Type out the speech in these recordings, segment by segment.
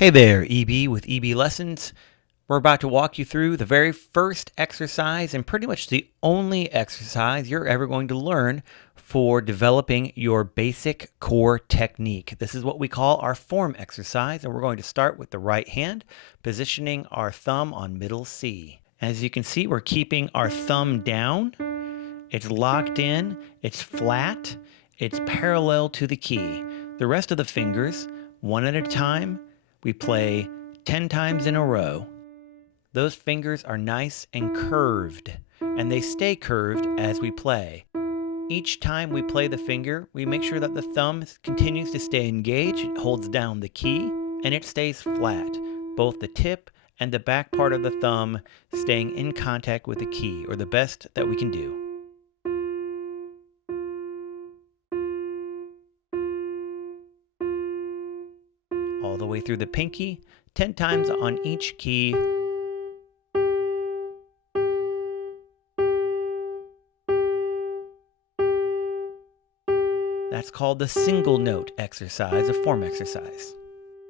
Hey there, EB with EB Lessons. We're about to walk you through the very first exercise and pretty much the only exercise you're ever going to learn for developing your basic core technique. This is what we call our form exercise, and we're going to start with the right hand, positioning our thumb on middle C. As you can see, we're keeping our thumb down. It's locked in, it's flat, it's parallel to the key. The rest of the fingers, one at a time, we play 10 times in a row. Those fingers are nice and curved, and they stay curved as we play. Each time we play the finger, we make sure that the thumb continues to stay engaged, it holds down the key, and it stays flat. Both the tip and the back part of the thumb staying in contact with the key, or the best that we can do. All the way through the pinky, 10 times on each key. That's called the single note exercise, a form exercise.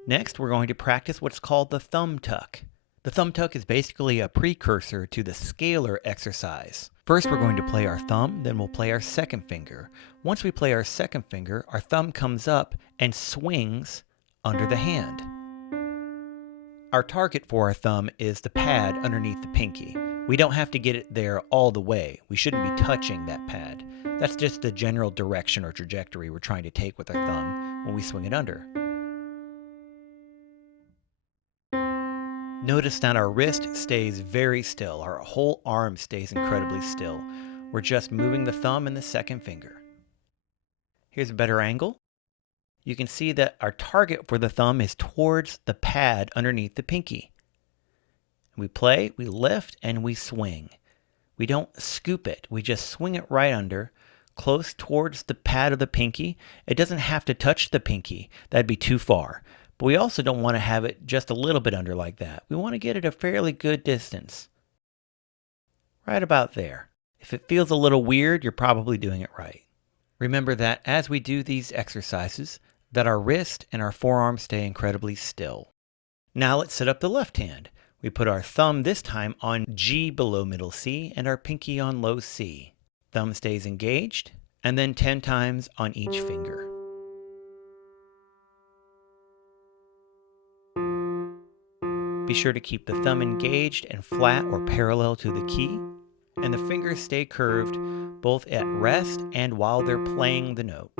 Next, we're going to practice what's called the thumb tuck. The thumb tuck is basically a precursor to the scalar exercise. First, we're going to play our thumb, then we'll play our second finger. Once we play our second finger, our thumb comes up and swings under the hand. Our target for our thumb is the pad underneath the pinky. We don't have to get it there all the way. We shouldn't be touching that pad. That's just the general direction or trajectory we're trying to take with our thumb when we swing it under. Notice that our wrist stays very still. Our whole arm stays incredibly still. We're just moving the thumb and the second finger. Here's a better angle. You can see that our target for the thumb is towards the pad underneath the pinky. We play, we lift, and we swing. We don't scoop it. We just swing it right under, close towards the pad of the pinky. It doesn't have to touch the pinky. That'd be too far. But we also don't want to have it just a little bit under like that. We want to get it a fairly good distance. Right about there. If it feels a little weird, you're probably doing it right. Remember that as we do these exercises, that our wrist and our forearm stay incredibly still. Now let's set up the left hand. We put our thumb this time on G below middle C and our pinky on low C. Thumb stays engaged, and then 10 times on each finger. Be sure to keep the thumb engaged and flat or parallel to the key, and the fingers stay curved both at rest and while they're playing the note.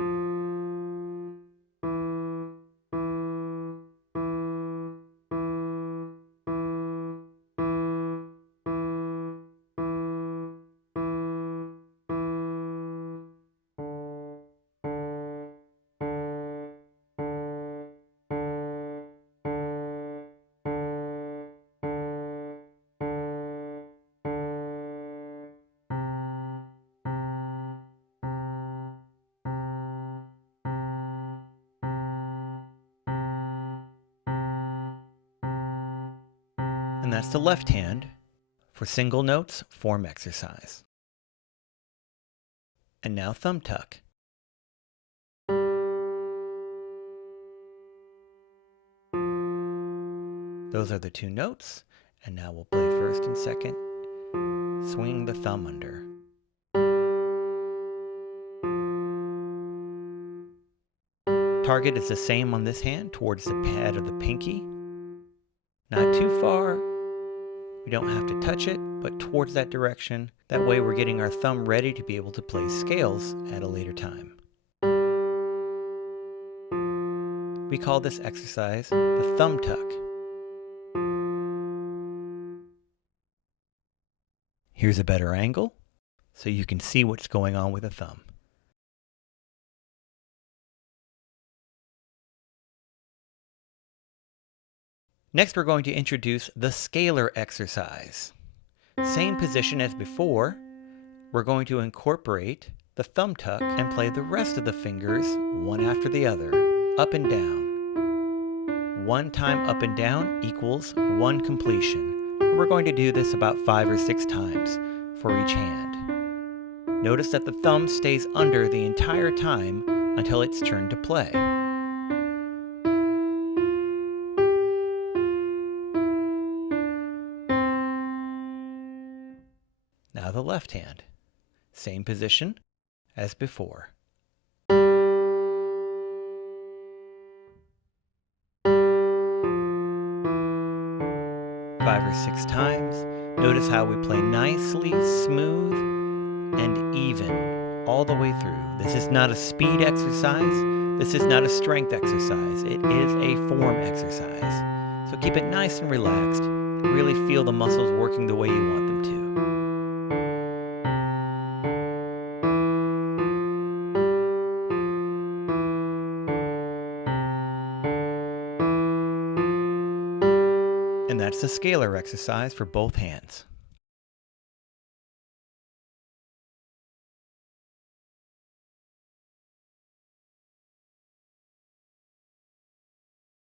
And that's the left hand for single notes form exercise. And now thumb tuck. Those are the two notes, and now we'll play first and second. Swing the thumb under. Target is the same on this hand towards the pad of the pinky. Not too far. We don't have to touch it, but towards that direction. That way we're getting our thumb ready to be able to play scales at a later time. We call this exercise the thumb tuck. Here's a better angle so you can see what's going on with the thumb. Next, we're going to introduce the scalar exercise. Same position as before, we're going to incorporate the thumb tuck and play the rest of the fingers one after the other, up and down. One time up and down equals one completion. We're going to do this about 5 or 6 times for each hand. Notice that the thumb stays under the entire time until it's turn to play. Now the left hand. Same position as before. 5 or 6 times. Notice how we play nicely, smooth, and even all the way through. This is not a speed exercise. This is not a strength exercise. It is a form exercise. So keep it nice and relaxed. Really feel the muscles working the way you want them to. And that's the scalar exercise for both hands.